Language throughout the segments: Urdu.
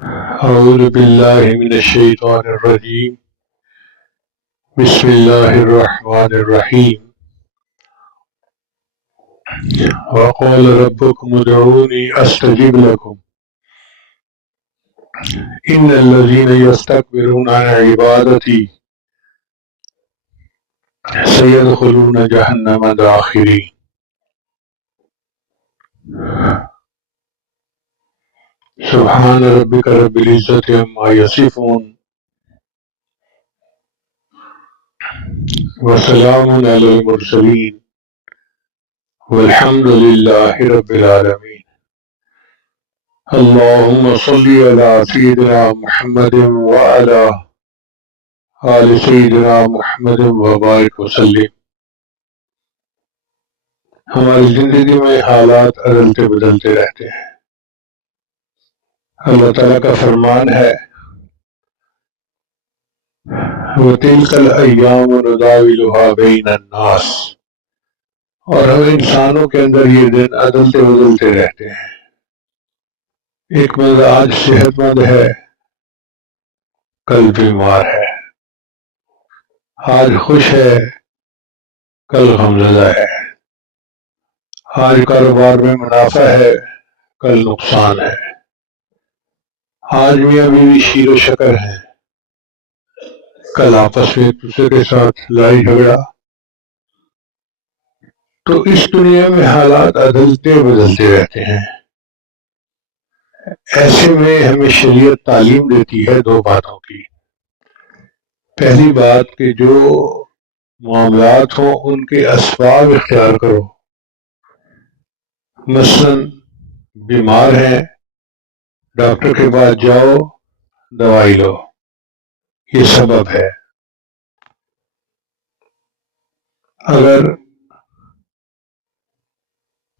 أعوذ بالله من الشيطان الرجيم بسم الله الرحمن الرحيم وقال ربكم ادعوني أستجب لكم إن الذين يستكبرون عن عبادتي سيدخلون جهنم داخرين سبحان ربك رب العزة عما يصفون وسلام على المرسلين والحمد لله رب العالمين اللهم صل على سيدنا محمد وعلى آل سیدنا محمد وبارک وسلم۔ ہماری زندگی میں حالات بدلتے بدلتے رہتے ہیں۔ اللہ تعالیٰ کا فرمان ہے وَتِلْكَ الْأَيَّامُ نُدَاوِلُهَا بَيْنَ النَّاسِ، اور ہم انسانوں کے اندر یہ دن بدلتے بدلتے رہتے ہیں۔ ایک بندہ آج صحت مند ہے، کل بیمار ہے، آج خوش ہے، کل غمزدہ ہے، آج کاروبار میں منافع ہے، کل نقصان ہے، آج میاں بیوی شیر و شکر ہیں، کل آپس میں ایک دوسرے کے ساتھ لڑائی جھگڑا۔ تو اس دنیا میں حالات بدلتے بدلتے رہتے ہیں۔ ایسے میں ہمیں شریعت تعلیم دیتی ہے دو باتوں کی۔ پہلی بات کہ جو معاملات ہوں ان کے اسباب اختیار کرو، مثلا بیمار ہیں، ڈاکٹر کے پاس جاؤ، دوائی لو، یہ سبب ہے۔ اگر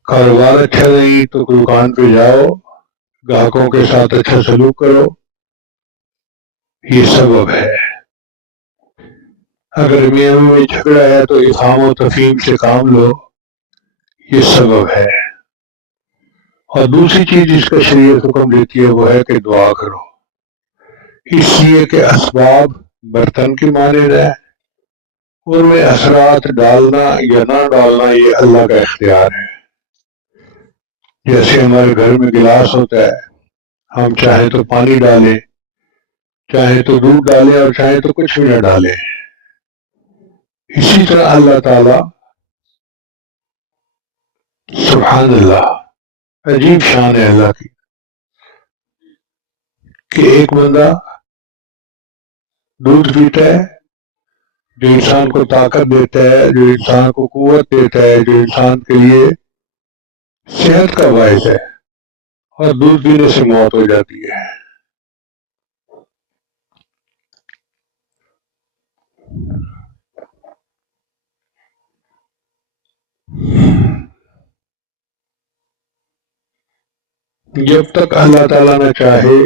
کاروبار اچھا نہیں تو دکان پہ جاؤ، گاہکوں کے ساتھ اچھا سلوک کرو، یہ سبب ہے۔ اگر میاں میں جھگڑا ہے تو افہام و تفہیم سے کام لو، یہ سبب ہے۔ اور دوسری چیز جس کا شریعت حکم دیتی ہے وہ ہے کہ دعا کرو، اس لیے کہ اسباب برتن کے مانند ہے، ان میں اثرات ڈالنا یا نہ ڈالنا یہ اللہ کا اختیار ہے۔ جیسے ہمارے گھر میں گلاس ہوتا ہے، ہم چاہیں تو پانی ڈالیں، چاہیں تو دودھ ڈالیں اور چاہیں تو کچھ بھی نہ ڈالیں۔ اسی طرح اللہ تعالیٰ سبحان اللہ، عجیب شان ہے اللہ کی کہ ایک بندہ دودھ پیتا ہے جو انسان کو طاقت دیتا ہے، جو انسان کو قوت دیتا ہے، جو انسان کے لیے صحت کا باعث ہے، اور دودھ پینے سے موت ہو جاتی ہے۔ جب تک اللہ تعالیٰ نہ چاہے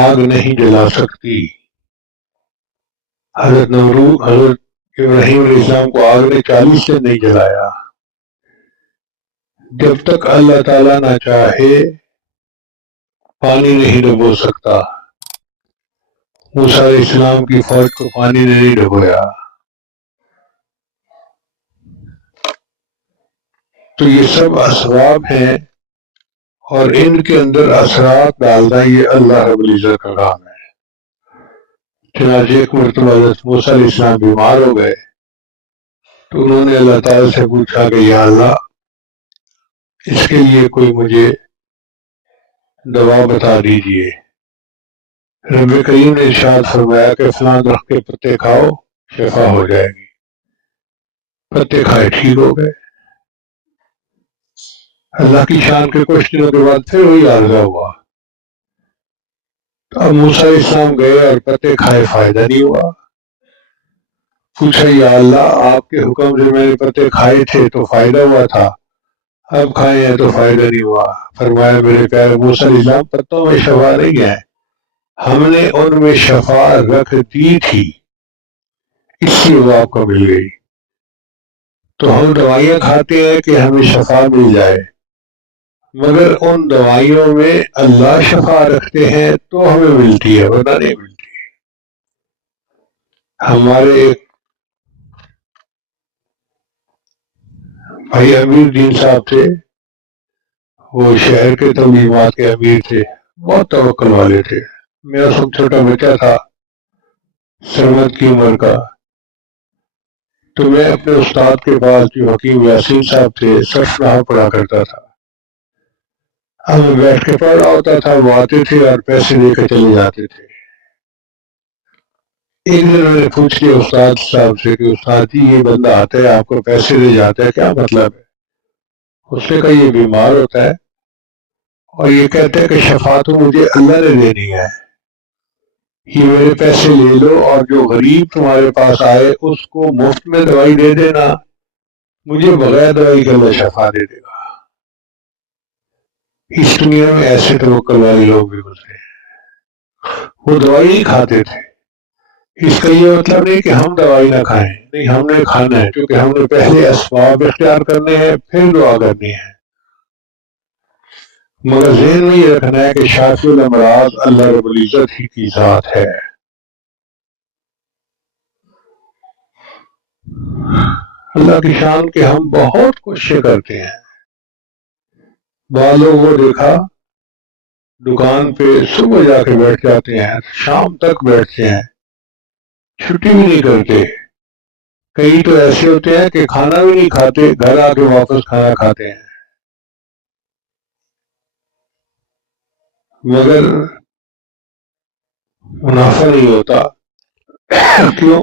آگ نہیں جلا سکتی۔ حضرت ابراہیم علیہ السلام کو آگ نے 40 دن نہیں جلایا۔ جب تک اللہ تعالیٰ نہ چاہے پانی نہیں ڈبو سکتا۔ موسیٰ علیہ السلام کی فوج کو پانی نے نہیں ڈبویا۔ تو یہ سب اسباب ہیں اور ان کے اندر اثرات ڈالنا یہ اللہ رب العزت کا کام ہے۔ چنانچہ ایک مرتبہ حضرت موسیٰ علیہ السلام بیمار ہو گئے تو انہوں نے اللہ تعالیٰ سے پوچھا کہ یا اللہ اس کے لیے کوئی مجھے دوا بتا دیجئے۔ رب کریم نے ارشاد فرمایا کہ فلاں درخت کے پتے کھاؤ، شفا ہو جائے گی۔ پتے کھائے، ٹھیک ہو گئے۔ اللہ کی شان کے کچھ دنوں کے بعد پھر وہی عارضہ ہوا۔ تو اب موسیٰ علیہ السلام گئے اور پتے کھائے، فائدہ نہیں ہوا۔ پوچھا یا اللہ آپ کے حکم سے میں نے پتے کھائے تھے تو فائدہ ہوا تھا، اب کھائے ہیں تو فائدہ نہیں ہوا۔ فرمایا میرے پیارے موسیٰ علیہ السلام پتوں میں شفا نہیں ہے، ہم نے ان میں شفا رکھ دی تھی، اس لیے وہ آپ کو مل گئی۔ تو ہم دوائیاں کھاتے ہیں کہ ہمیں شفا مل جائے، مگر ان دوائیوں میں اللہ شفا رکھتے ہیں تو ہمیں ملتی ہے ورنہ نہیں ملتی۔ ہمارے ایک بھائی امیر دین صاحب تھے، وہ شہر کے تبلیغات کے امیر تھے، بہت توکل والے تھے۔ میرا سب چھوٹا بچہ تھا سرمت کی عمر کا، تو میں اپنے استاد کے پاس جو حکیم یاسین صاحب تھے صرف وہاں پڑھا کرتا تھا۔ اب میں بیٹھ کے پڑھ رہا ہوتا تھا، وہ آتے تھے اور پیسے لے کے چلے جاتے تھے۔ ایک دن میں نے پوچھ لیا استاد صاحب سے کہ استاد جی یہ بندہ آتا ہے آپ کو پیسے لے جاتا ہے، کیا مطلب ہے؟ اس نے کہا یہ بیمار ہوتا ہے اور یہ کہتا ہے کہ شفا تو مجھے اللہ نے دینی ہے، یہ میرے پیسے لے لو اور جو غریب تمہارے پاس آئے اس کو مفت میں دوائی دے دینا، مجھے بغیر دوائی کے اللہ شفا دے دے گا۔ اس دنیا میں ایسے توکل والے لوگ بھی گزرے ہیں، وہ دوائی نہیں کھاتے تھے۔ اس کا یہ مطلب نہیں کہ ہم دوائی نہ کھائیں، نہیں ہم نے کھانا ہے، کیونکہ ہم نے پہلے اسباب اختیار کرنے ہیں پھر دعا کرنی ہے، مگر ذہن میں یہ رکھنا ہے کہ شافی الامراض اللہ رب العزت ہی کی ذات ہے۔ اللہ کی شان کے ہم بہت کوششیں کرتے ہیں۔ بعض لوگوں کو دیکھا دکان پہ صبح جا کے بیٹھ جاتے ہیں، شام تک بیٹھتے ہیں، چھٹی بھی نہیں کرتے۔ کئی تو ایسے ہوتے ہیں کہ کھانا بھی نہیں کھاتے، گھر آ کے واپس کھانا کھاتے ہیں، مگر منافع نہیں ہوتا۔ کیوں؟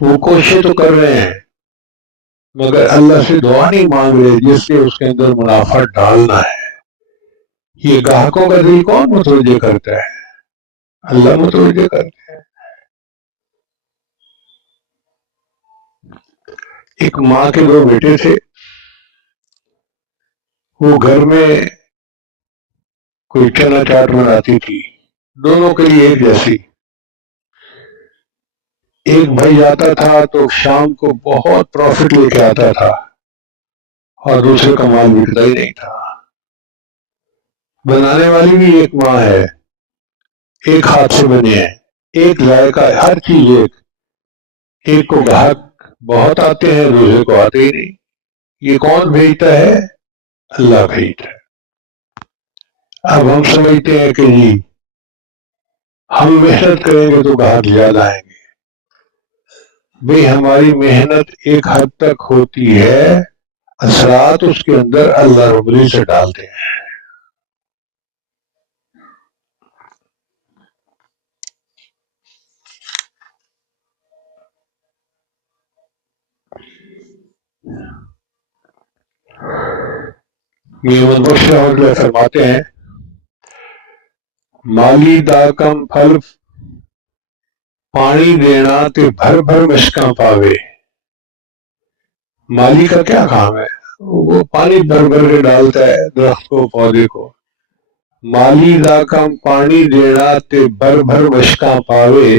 وہ کوشش تو کر رہے ہیں مگر اللہ سے دعا نہیں مانگ رہے جس سے اس کے اندر منافع ڈالنا ہے۔ یہ گاہکوں کا دل کون متوجہ کرتا ہے؟ اللہ متوجہ کرتا ہے۔ ایک ماں کے دو بیٹے تھے، وہ گھر میں کوئی چنا چاٹ بناتی تھی، دونوں کے لیے ایک جیسی۔ ایک بھائی آتا تھا تو شام کو بہت پروفٹ لے کے آتا تھا اور دوسرے کا مال بکتا ہی نہیں تھا۔ بنانے والی بھی ایک ماں ہے، ایک ہاتھ سے بنے ہیں، ایک ذائقہ، ہر چیز ایک کو گاہک بہت آتے ہیں دوسرے کو آتے ہی نہیں۔ یہ کون بھیجتا ہے؟ اللہ بھیجتا ہے۔ اب ہم سمجھتے ہیں کہ جی ہم محنت کریں گے تو گاہک زیادہ آئیں گے۔ بھئی ہماری محنت ایک حد تک ہوتی ہے، اثرات اس کے اندر اللہ رب العزت ڈالتے ہیں۔ محمد بخش رحمۃ اللہ فرماتے ہیں مالی دا کم پھل پانی دینا تے بھر بھر مشکاں پاوے۔ مالی کا کیا کام ہے؟ وہ پانی بھر بھر کے ڈالتا ہے درخت کو، پودے کو۔ مالی دا کم پانی دینا تے بھر بھر مشکاں پاوے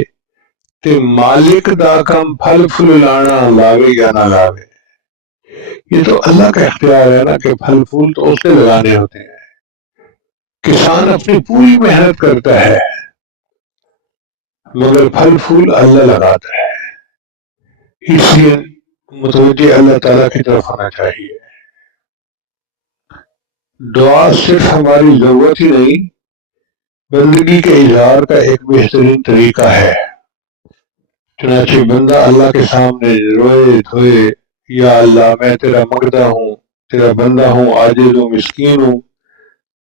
تے مالک دا کم پھل پھول لانا لاوے یا نہ لاوے۔ یہ تو اللہ کا اختیار ہے نا کہ پھل پھول تو اس نے لگانے ہوتے ہیں۔ کسان اپنی پوری محنت کرتا ہے مگر پھل پھول اللہ لگاتا ہے، اس لیے متوجہ اللہ تعالیٰ کی طرف آنا چاہیے۔ دعا صرف ہماری ضرورت ہی نہیں، بندگی کے اظہار کا ایک بہترین طریقہ ہے۔ چنانچہ بندہ اللہ کے سامنے روئے دھوئے، یا اللہ میں تیرا مردہ ہوں، تیرا بندہ ہوں، عاجز ہوں، مسکین ہوں،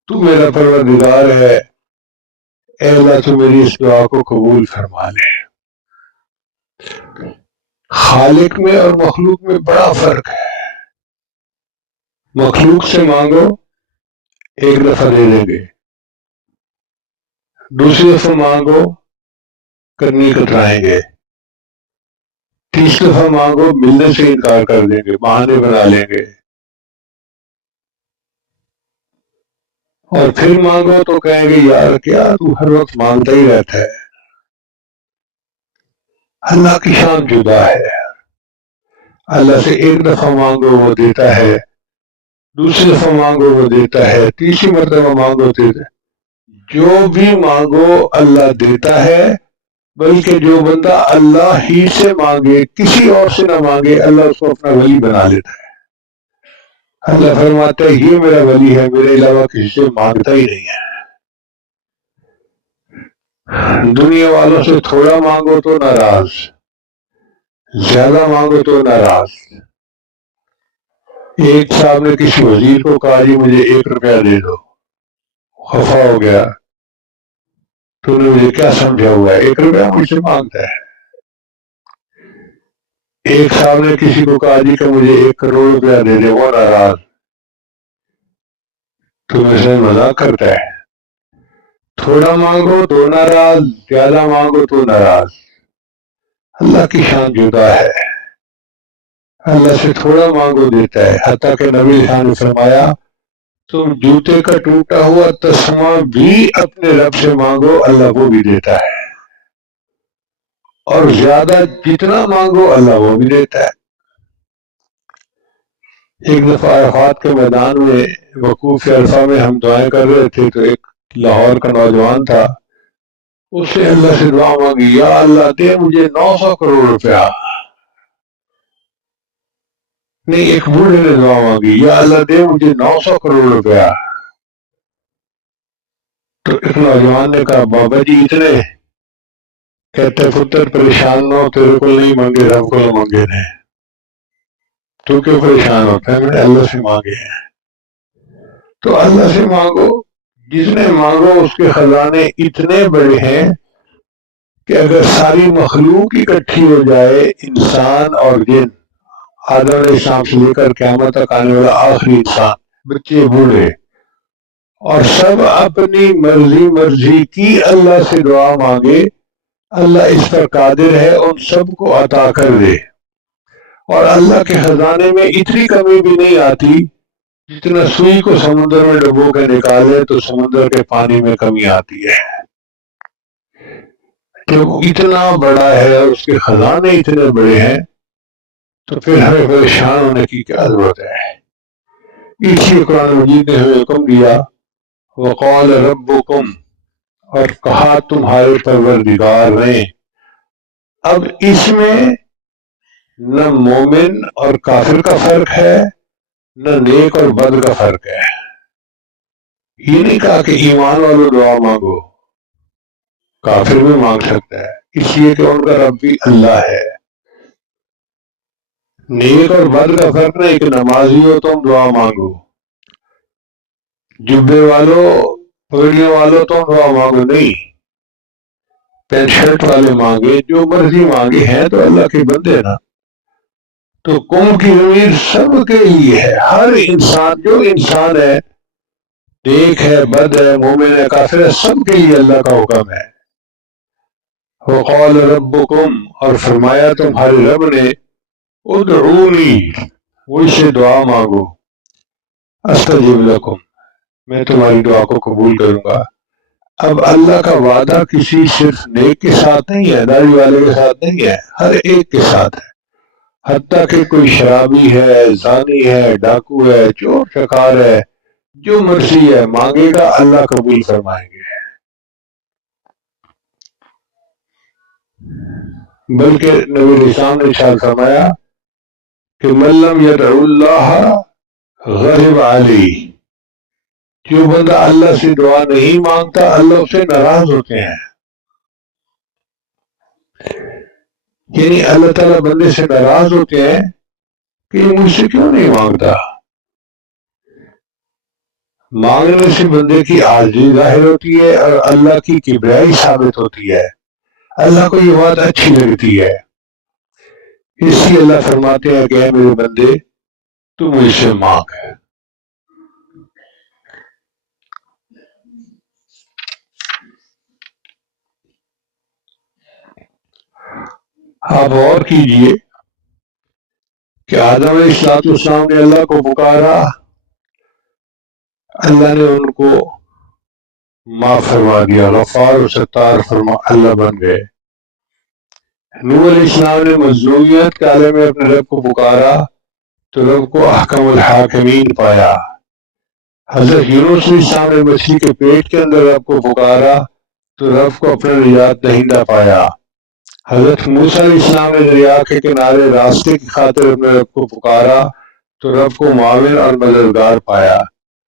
تو میرا پروردگار ہے، اے اللہ تو میری اس دعا کو قبول فرما لے۔ خالق میں اور مخلوق میں بڑا فرق ہے۔ مخلوق سے مانگو ایک دفعہ دے دیں گے، دوسری دفعہ مانگو کرنی کترائیں گے، تیسری دفعہ مانگو ملنے سے انکار کر دیں گے، بہانے بنا لیں گے، اور پھر مانگو تو کہیں گے یار کیا تو ہر وقت مانگتا ہی رہتا ہے۔ اللہ کی شان جدا ہے، اللہ سے ایک دفعہ مانگو وہ دیتا ہے، دوسری دفعہ مانگو وہ دیتا ہے، تیسری مرتبہ مانگو دیتا ہے۔ جو بھی مانگو اللہ دیتا ہے، بلکہ جو بندہ اللہ ہی سے مانگے، کسی اور سے نہ مانگے، اللہ اس کو اپنا ولی بنا لیتا ہے۔ اللہ فرماتا ہے یہ میرا ولی ہے، میرے علاوہ کسی سے مانگتا ہی نہیں ہے۔ دنیا والوں سے تھوڑا مانگو تو ناراض، زیادہ مانگو تو ناراض۔ ایک صاحب نے کسی وزیر کو کہا جی مجھے 1 روپیہ دے دو، خفا ہو گیا، تو نے مجھے کیا سمجھا ہوا ہے، 1 روپیہ مجھ سے مانگتا ہے۔ ایک صاحب نے کسی کو کہا جی کہ مجھے 1 کروڑ روپیہ دے دے، وہ ناراض، تو میرے سے مذاق کرتا ہے۔ تھوڑا مانگو تو ناراض، زیادہ مانگو تو ناراض۔ اللہ کی شان جدا ہے، اللہ سے تھوڑا مانگو دیتا ہے۔ حتیٰ کہ نبی نے فرمایا تم جوتے کا ٹوٹا ہوا تسمہ بھی اپنے رب سے مانگو، اللہ وہ بھی دیتا ہے، اور زیادہ جتنا مانگو اللہ وہ بھی دیتا ہے۔ ایک دفعہ عرفات کے میدان میں وقوف عرفہ میں ہم دعائیں کر رہے تھے، تو ایک لاہور کا نوجوان تھا، اس نے اللہ سے دعا مانگی، یا اللہ دے مجھے 900 کروڑ روپیہ۔ نہیں، ایک بوڑھے نے دعا مانگی، یا اللہ دے مجھے 900 کروڑ روپیہ۔ تو ایک نوجوان نے کہا بابا جی اتنے؟ کہتے پتر پریشان نہ ہو، تیرے کو نہیں مانگے رب کو مانگے نے، تو کیوں پریشان ہوتا ہے، میں نے اللہ سے مانگے ہیں۔ تو اللہ سے مانگو، جتنے مانگو اس کے خزانے اتنے بڑے ہیں کہ اگر ساری مخلوق اکٹھی ہو جائے، انسان اور جن، آدم علیہ السلام سے لے کر قیامت تک آنے والا آخری انسان، بچے بوڑھے، اور سب اپنی مرضی کی اللہ سے دعا مانگے، اللہ اس پر قادر ہے ان سب کو عطا کر دے۔ اور اللہ کے خزانے میں اتنی کمی بھی نہیں آتی، جتنا سوئی کو سمندر میں ڈبو کے نکالے تو سمندر کے پانی میں کمی آتی ہے۔ جب اتنا بڑا ہے اور اس کے خزانے اتنے بڑے ہیں تو پھر ہمیں پریشان ہونے کی کیا ضرورت ہے۔ اسی قرآن مجید نے ہمیں حکم دیا، وقال ربکم، اور کہا تمہارے پروردگار نے۔ اب اس میں نہ مومن اور کافر کا فرق ہے، نہ نیک اور بد کا فرق ہے۔ یہ نہیں کہا کہ ایمان والوں دعا مانگو، کافر بھی مانگ سکتا ہے، اس لیے کہ ان کا رب بھی اللہ ہے۔ نیک اور بد کا فرق نہیں کہ نمازی ہو تم دعا مانگو، جبے والوں پگڑیوں والوں تم دعا مانگو، نہیں، پینٹ شرٹ والے مانگے، جو مرضی مانگے، ہیں تو اللہ کے بندے نا۔ تو قوم کی ضمیر سب کے لیے ہے، ہر انسان، جو انسان ہے، نیک ہے، بد ہے، مومن ہے، کافر ہے، سب کے لیے اللہ کا حکم ہے۔ وقال ربکم، اور فرمایا تمہارے رب نے، ادعونی، مجھ سے دعا مانگو، استجب لکم، میں تمہاری دعا کو قبول کروں گا۔ اب اللہ کا وعدہ کسی صرف نیک کے ساتھ نہیں ہے، داڑھی والے کے ساتھ نہیں ہے، ہر ایک کے ساتھ ہے۔ حتیٰ کہ کوئی شرابی ہے، زانی ہے، ڈاکو ہے، چور چکار ہے، جو مرضی ہے مانگے گا اللہ قبول فرمائیں گے۔ بلکہ نبی علیہ السلام نے ارشاد فرمایا کہ من لم یدع اللہ غضب علیہ، جو بندہ اللہ سے دعا نہیں مانگتا اللہ اس سے ناراض ہوتے ہیں۔ یعنی اللہ تعالیٰ بندے سے ناراض ہوتے ہیں کہ یہ مجھ سے کیوں نہیں مانگتا۔ مانگنے سے بندے کی عاجزی ظاہر ہوتی ہے اور اللہ کی کبریائی ثابت ہوتی ہے، اللہ کو یہ بات اچھی لگتی ہے، اس لیے اللہ فرماتے ہیں کہ اے میرے بندے تو مجھ سے مانگ۔ آپ غور کیجئے کہ آدم علیہ السلام نے اللہ کو پکارا، اللہ نے ان کو معاف فرما دیا، غفار و ستار فرما اللہ بن گئے۔ نوح علیہ السلام نے مظلومیت کے عالم میں اپنے رب کو پکارا تو رب کو احکم الحاکمین پایا۔ حضرت یونس علیہ السلام نے مچھلی کے پیٹ کے اندر رب کو پکارا تو رب کو اپنا نجات دہندہ پایا۔ حضرت موسیٰ علیہ السلام نے دریا کے کنارے راستے کی خاطر اپنے رب کو پکارا تو رب کو معاون اور مددگار پایا۔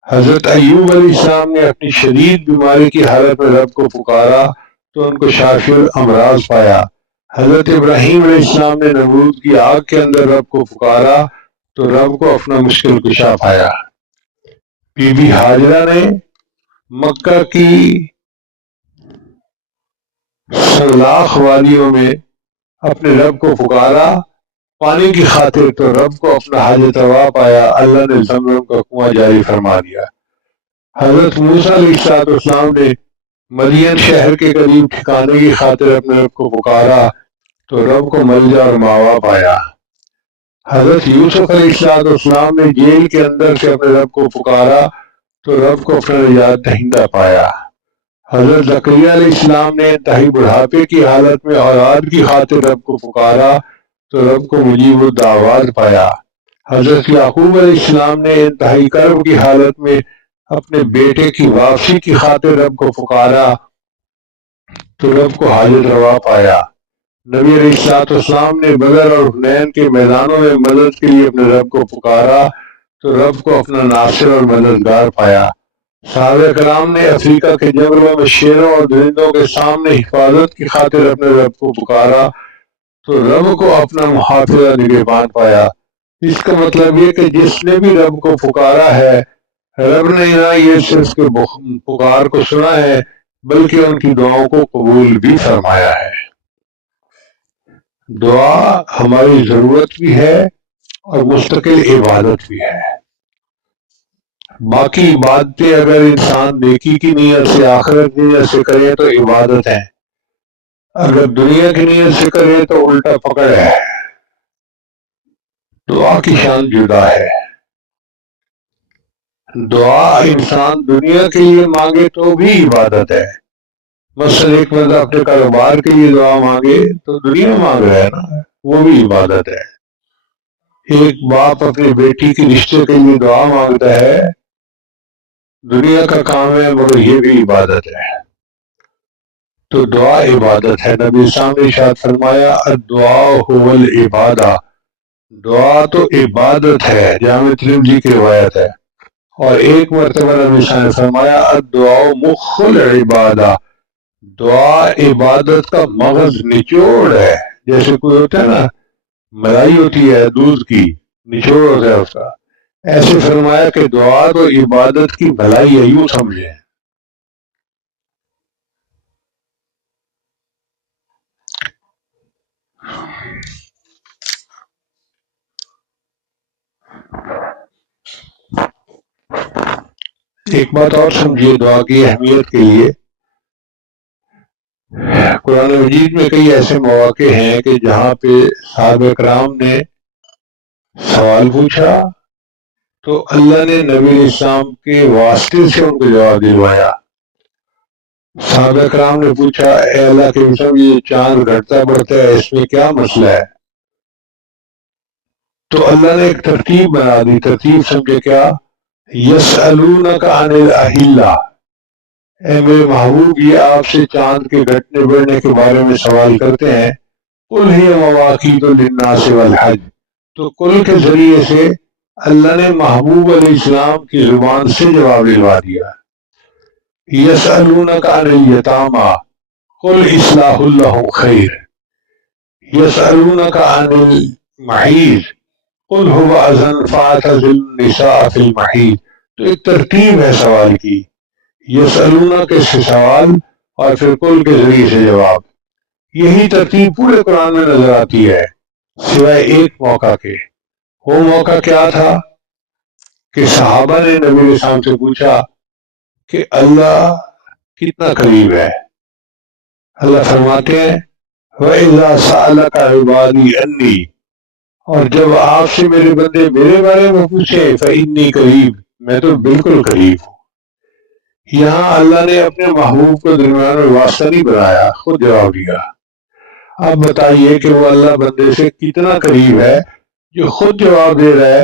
حضرت ایوب علیہ السلام نے اپنی شدید بیماری کی حالت میں رب کو پکارا تو ان کو شافی الامراض پایا۔ حضرت ابراہیم علیہ السلام نے نمرود کی آگ کے اندر رب کو پکارا تو رب کو اپنا مشکل کشا پایا۔ بی بی حاجرہ نے مکہ کی سرلاخ وادیوں میں اپنے رب کو پکارا پانی کی خاطر تو رب کو اپنا حاجت روا پایا۔ اللہ نے زمزم کا کنواں جاری فرما دیا۔ حضرت موسیٰ علیہ السلام نے مدین شہر کے قریب ٹھکانے کی خاطر اپنے رب کو پکارا تو رب کو ملجا اور ماوا پایا۔ حضرت یوسف علیہ السلام نے جیل کے اندر سے اپنے رب کو پکارا تو رب کو اپنا نجات دہندہ پایا۔ حضرت زکریا علیہ السلام نے انتہائی بڑھاپے کی حالت میں اولاد کی خاطر رب کو پکارا تو رب کو مجیب الدعوات پایا۔ حضرت یعقوب علیہ السلام نے انتہائی کرب کی حالت میں اپنے بیٹے کی واپسی کی خاطر رب کو پکارا تو رب کو حاجت روا پایا۔ نبی علیہ السلام نے بدر اور حنین کے میدانوں میں مدد کے لیے اپنے رب کو پکارا تو رب کو اپنا ناصر اور مددگار پایا۔ صحابہ کرام نے افریقہ کے جنگلوں میں شیروں اور درندوں کے سامنے حفاظت کی خاطر اپنے رب کو پکارا تو رب کو اپنا محافظ اور نگہبان پایا۔ اس کا مطلب یہ کہ جس نے بھی رب کو پکارا ہے رب نے نہ یہ صرف کے پکار کو سنا ہے بلکہ ان کی دعاؤں کو قبول بھی فرمایا ہے۔ دعا ہماری ضرورت بھی ہے اور مستقل عبادت بھی ہے۔ باقی عبادتیں اگر انسان نیکی کی نیت سے آخرت کی نیت سے کرے تو عبادت ہے، اگر دنیا کی نیت سے کرے تو الٹا پکڑ ہے۔ دعا کی شان جدا ہے۔ دعا انسان دنیا کے لیے مانگے تو بھی عبادت ہے۔ مثلا ایک بندہ اپنے کاروبار کے لیے دعا مانگے تو دنیا مانگ رہا ہے نا، وہ بھی عبادت ہے۔ ایک باپ اپنی بیٹی کی رشتے کے لیے دعا مانگتا ہے، دنیا کا کام ہے مگر یہ بھی عبادت ہے۔ تو دعا عبادت ہے۔ نبی اسلام نے ارشاد فرمایا الدعاء هو العبادہ، دعا تو عبادت ہے۔ جامع ترمذی کی روایت ہے۔ اور ایک مرتبہ نبی اسلام نے فرمایا الدعاء مخ العبادہ، دعا عبادت کا مغز نچوڑ ہے۔ جیسے کوئی ہوتا ہے نا ملائی ہوتی ہے دودھ کی، نچوڑ ہوتا ہے اس کا، ایسے فرمایا کہ دعا تو عبادت کی بھلائی ہے، یوں سمجھے۔ ایک بات اور سمجھیے دعا کی اہمیت کے لیے، قرآن مجید میں کئی ایسے مواقع ہیں کہ جہاں پہ صحابہ کرام نے سوال پوچھا تو اللہ نے نبی علیہ السلام کے واسطے سے ان کو جواب دلوایا۔ صحابہ کرام نے پوچھا اے اللہ کے رسول یہ چاند گھٹتا بڑھتا ہے اس میں کیا مسئلہ ہے؟ تو اللہ نے ایک ترتیب بنا دی۔ ترتیب سمجھے کیا؟ یسألونک عن الاہلہ، اے میرے محبوب یہ آپ سے چاند کے گھٹنے بڑھنے کے بارے میں سوال کرتے ہیں، قل ہی مواقیت للناس والحج، تو قل کے ذریعے سے اللہ نے محبوب علیہ السلام کی زبان سے جواب دلوا دیا۔ یسألونک عن الیتامی قل اصلاح لهم خیر، یسألونک عن المحیض قل هو اذى فاعتزلوا النساء فی المحیض۔ تو ایک ترتیب ہے سوال کی، یسألونک سے سوال اور پھر قل کے ذریعے سے جواب۔ یہی ترتیب پورے قرآن میں نظر آتی ہے سوائے ایک موقع کے۔ وہ موقع کیا تھا کہ صحابہ نے نبی علیہ السلام سے پوچھا کہ اللہ کتنا قریب ہے۔ اللہ فرماتے ہیں وَإِذَا سَأَلَكَ عِبَادِي عَنِّي، اور جب آپ سے میرے بندے میرے بارے میں پوچھے فَإِنِّي قریب، میں تو بالکل قریب ہوں۔ یہاں اللہ نے اپنے محبوب کو درمیان میں واسطہ نہیں بنایا، خود جواب دیا۔ اب بتائیے کہ وہ اللہ بندے سے کتنا قریب ہے جو خود جواب دے رہا ہے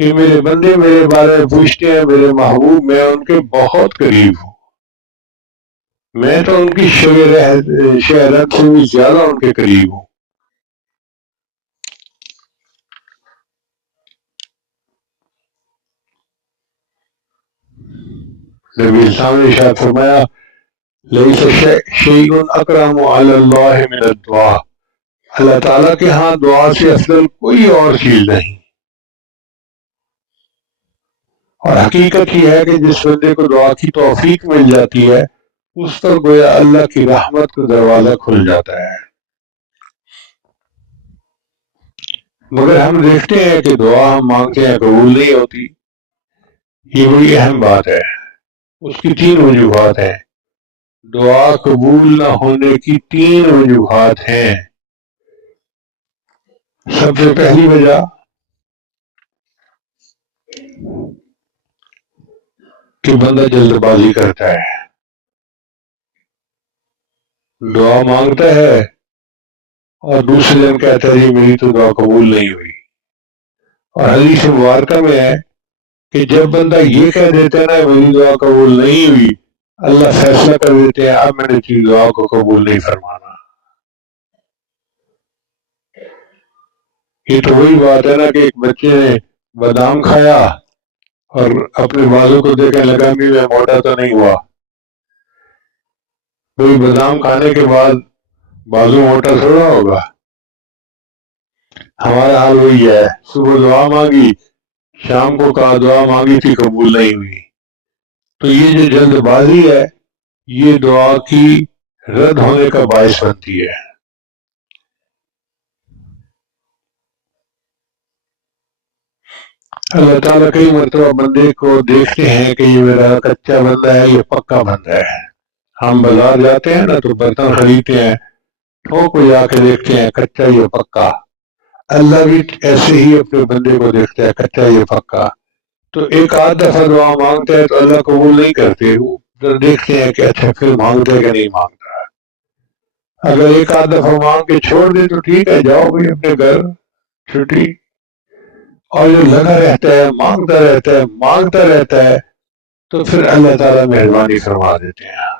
کہ میرے بندے میرے بارے میں پوچھتے ہیں میرے محبوب میں ان کے بہت قریب ہوں، میں تو ان کی شہرت سے بھی زیادہ ان کے قریب ہوں۔ نبی اسلام نے ارشاد فرمایا لیس شیء اکرم علی اللہ من الدعاء، اللہ تعالیٰ کے ہاں دعا سے افضل کوئی اور چیز نہیں۔ اور حقیقت یہ ہے کہ جس بندے کو دعا کی توفیق مل جاتی ہے اس پر گویا اللہ کی رحمت کا دروازہ کھل جاتا ہے۔ مگر ہم دیکھتے ہیں کہ دعا ہم مانگتے ہیں قبول نہیں ہوتی۔ یہ بڑی اہم بات ہے، اس کی 3 وجوہات ہیں۔ دعا قبول نہ ہونے کی 3 وجوہات ہیں۔ سب سے پہلی وجہ کہ بندہ جلد بازی کرتا ہے، دعا مانگتا ہے اور دوسرے دن کہتا ہے جی میری تو دعا قبول نہیں ہوئی۔ اور حدیث مبارکہ میں ہے کہ جب بندہ یہ کہہ دیتا ہے نا میری دعا قبول نہیں ہوئی، اللہ فیصلہ کر دیتے ہیں اب میں نے تیری دعا کو قبول نہیں فرمانا۔ یہ تو وہی بات ہے نا کہ ایک بچے نے بادام کھایا اور اپنے بازو کو دیکھنے لگا بھی میں موٹا تو نہیں ہوا۔ کوئی بادام کھانے کے بعد بازو موٹا تھوڑا ہوگا۔ ہمارا حال وہی ہے، صبح دعا مانگی، شام کو کہا دعا مانگی تھی قبول نہیں ہوئی۔ تو یہ جو جلد بازی ہے یہ دعا کی رد ہونے کا باعث بنتی ہے۔ اللہ تعالیٰ کئی مرتبہ بندے کو دیکھتے ہیں کہ یہ میرا کچا بندہ ہے یہ پکا بندہ ہے۔ ہم بازار جاتے ہیں نا تو برتن خریدتے ہیں، ٹھوک کو جا کے دیکھتے ہیں کچا یہ پکا۔ اللہ بھی ایسے ہی اپنے بندے کو دیکھتا ہے کچا یہ پکا۔ تو ایک آدھ دفعہ دعا مانگتا ہے تو اللہ قبول نہیں کرتے، دیکھتے ہیں کہ اچھا پھر مانگتا ہے کہ نہیں مانگتا۔ اگر ایک آدھ دفعہ مانگ کے چھوڑ دے تو ٹھیک ہے، جاؤ بھی اپنے گھر چھٹی۔ اور جو لگا رہتا ہے مانگتا رہتا ہے تو پھر اللہ تعالیٰ مہربانی فرما دیتے ہیں۔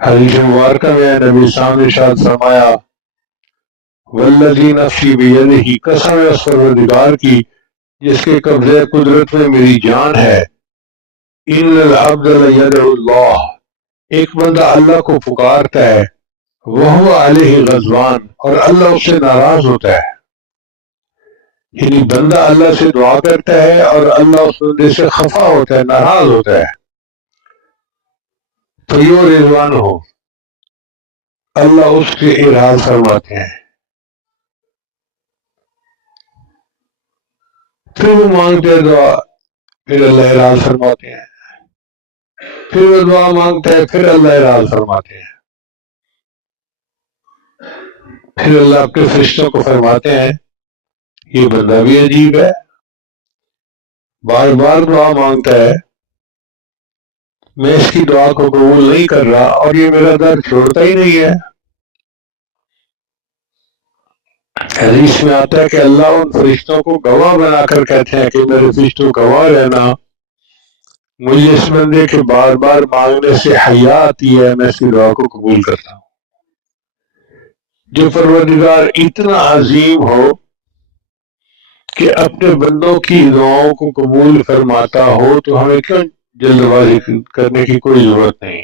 حدیث مبارکہ میں نبی صاحب نے ارشاد فرمایا والذی نفسی بیدہ، قسم ہے اس پروردگار کی جس کے قبضے قدرت میں میری جان ہے، ان العبد لیدعو اللہ، ایک بندہ اللہ کو پکارتا ہے، وہو علیہ غضبان، اور اللہ اس سے ناراض ہوتا ہے۔ یعنی بندہ اللہ سے دعا کرتا ہے اور اللہ اس بندے سے خفا ہوتا ہے، ناراض ہوتا ہے۔ تو یہ رضوان ہو، اللہ اس کے اراض فرماتے ہیں، پھر وہ مانگتے ہیں دعا، پھر اللہ اراض فرماتے ہیں، پھر وہ دعا مانگتا ہے، پھر اللہ اراض فرماتے ہیں، پھر اللہ اپنے فرشتوں کو فرماتے ہیں یہ بندہ بھی عجیب ہے، بار بار دعا مانگتا ہے، میں اس کی دعا کو قبول نہیں کر رہا اور یہ میرا در چھوڑتا ہی نہیں ہے۔ حدیث میں آتا ہے کہ اللہ ان فرشتوں کو گواہ بنا کر کہتے ہیں کہ میرے فرشتوں گواہ رہنا، مجھے اس بندے کے بار بار مانگنے سے حیا آتی ہے، میں اس کی دعا کو قبول کرتا ہوں۔ جو پروردگار اتنا عظیم ہو کہ اپنے بندوں کی دعاؤں کو قبول فرماتا ہو تو ہمیں کیوں جلد بازی کرنے کی کوئی ضرورت نہیں۔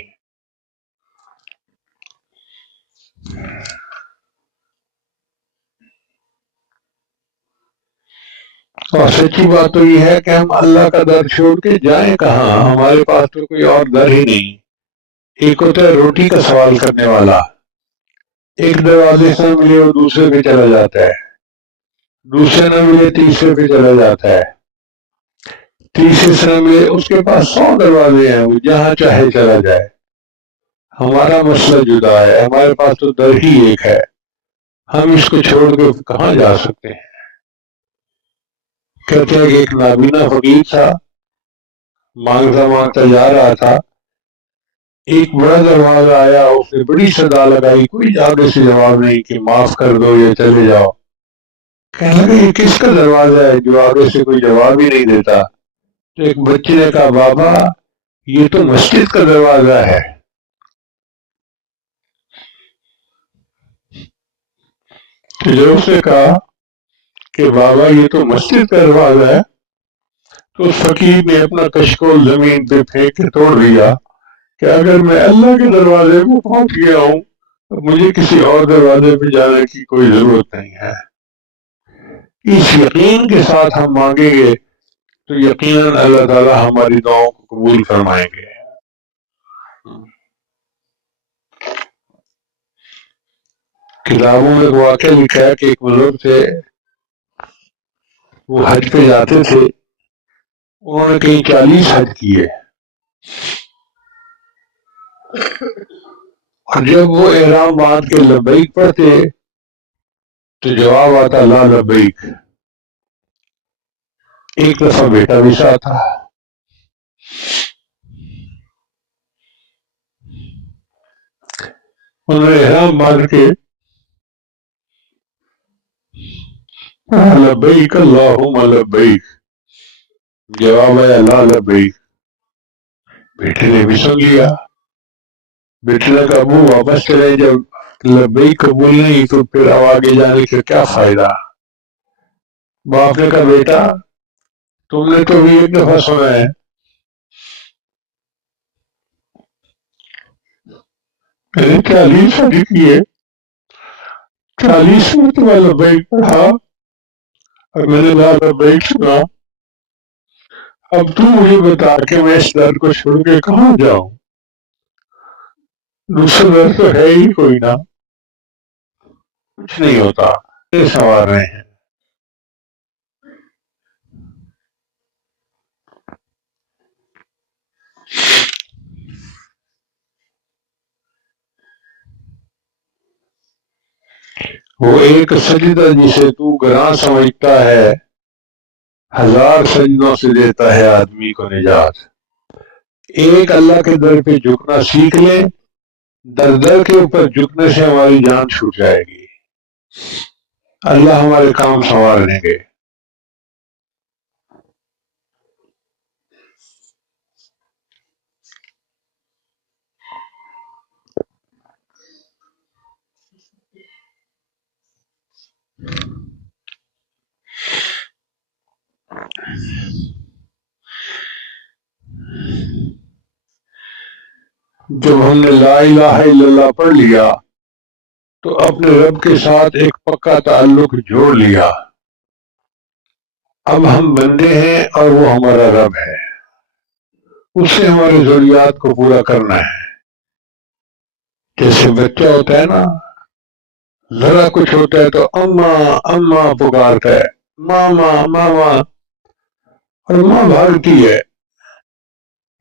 اور سچی بات تو یہ ہے کہ ہم اللہ کا در چھوڑ کے جائیں کہاں، ہمارے پاس تو کوئی اور در ہی نہیں۔ ایک ہوتا ہے روٹی کا سوال کرنے والا، ایک دروازے سے ملے وہ دوسرے پہ چلا جاتا ہے، دوسرے نہ ملے تیسرے پہ چلا جاتا ہے، تیسرے سے نہ ملے اس کے پاس 100 دروازے ہیں، وہ جہاں چاہے چلا جائے۔ ہمارا مسئلہ جدا ہے، ہمارے پاس تو در ہی ایک ہے، ہم اس کو چھوڑ کے کہاں جا سکتے ہیں۔ کہتے ہیں کہ ایک نابینا فقیر تھا، مانگتا مانگتا جا رہا تھا، ایک بڑا دروازہ آیا، اس نے بڑی صدا لگائی، کوئی آگے سے جواب نہیں کہ معاف کر دو یا چلے جاؤ. کہنے لگے یہ کس کا دروازہ ہے جو آگے سے کوئی جواب ہی نہیں دیتا؟ تو ایک بچے نے کہا بابا یہ تو مسجد کا دروازہ ہے. تو جب اس نے کہا کہ بابا یہ تو مسجد کا دروازہ ہے، تو اس فقیر نے اپنا کشکول زمین پہ پھینک کے توڑ دیا کہ اگر میں اللہ کے دروازے پہ پہنچ گیا ہوں تو مجھے کسی اور دروازے پہ جانے کی کوئی ضرورت نہیں ہے. اس یقین کے ساتھ ہم مانگیں گے تو یقیناً اللہ تعالیٰ ہماری دعاؤں کو قبول فرمائیں گے. کتابوں میں ایک واقعہ لکھا ہے کہ ایک بزرگ تھے، وہ حج پہ جاتے تھے، انہوں نے کہیں 40 حج کیے، اور جب وہ احرام باندھ کے لبیک پڑھتے تو جواب آتا لا لبیک. ایک دفعہ بیٹا بھی ساتھ تھا، انہوں نے احرام باندھ کے لبیک اللہم لبیک، جواب آیا لا لبیک. بیٹے نے بھی سن لیا، بیٹے نے کہا ابو واپس چلے، جب لبیک قبول نہیں تو پھر اب آگے جانے کا کیا فائدہ؟ باپ نے کہا بیٹا تم نے تو بھی ایک دفعہ سنا ہے، میں نے 40 حج کیے، 40 مرتبہ لبیک پڑھا اور میں نے لا لبیک سنا، اب تو مجھے بتا کہ میں اس در کو چھوڑ کے کہاں جاؤں؟ دوسرا در تو ہے ہی کوئی نہ. کچھ نہیں ہوتا، یہ سوار رہے ہیں. وہ ایک سجدہ جسے تو گراں سمجھتا ہے، 1000 سجدوں سے دیتا ہے آدمی کو نجات. ایک اللہ کے در پہ جھکنا سیکھ لیں، در در کے اوپر جھکنے سے ہماری جان چھوٹ جائے گی، اللہ ہمارے کام سنوار لیں گے. جب ہم نے لا الہ الا اللہ پڑھ لیا تو اپنے رب کے ساتھ ایک پکا تعلق جوڑ لیا. اب ہم بندے ہیں اور وہ ہمارا رب ہے، اس سے ہماری ضروریات کو پورا کرنا ہے. جیسے بچہ ہوتا ہے نا، ذرا کچھ ہوتا ہے تو اماں اماں پکارتا ہے، ماما ماما، اور ماں بھاگتی ہے،